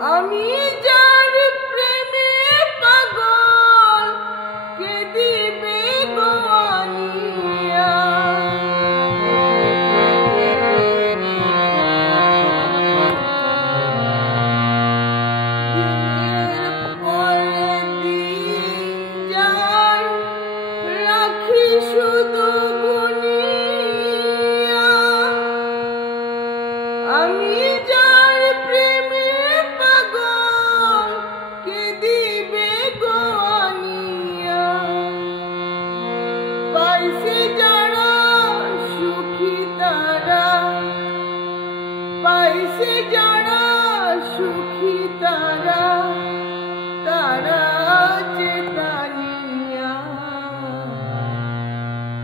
আমি যার প্রেমে পাগল কে দিবে গো আনিয়া। দিনের পর দিন যায় রাখি শুধু গুনিয়া। আমি যার প্রেমে পাগল কে দিবে গো আনিয়া। পাইছে যারা সুখী তারা, পাইছে যারা সুখী তারা, তারা চেতানিয়া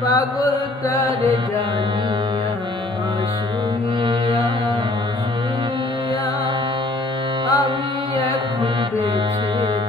পাগল তারে জানিয়া শুনিয়া শুনিয়া আমি এখন বেঁচে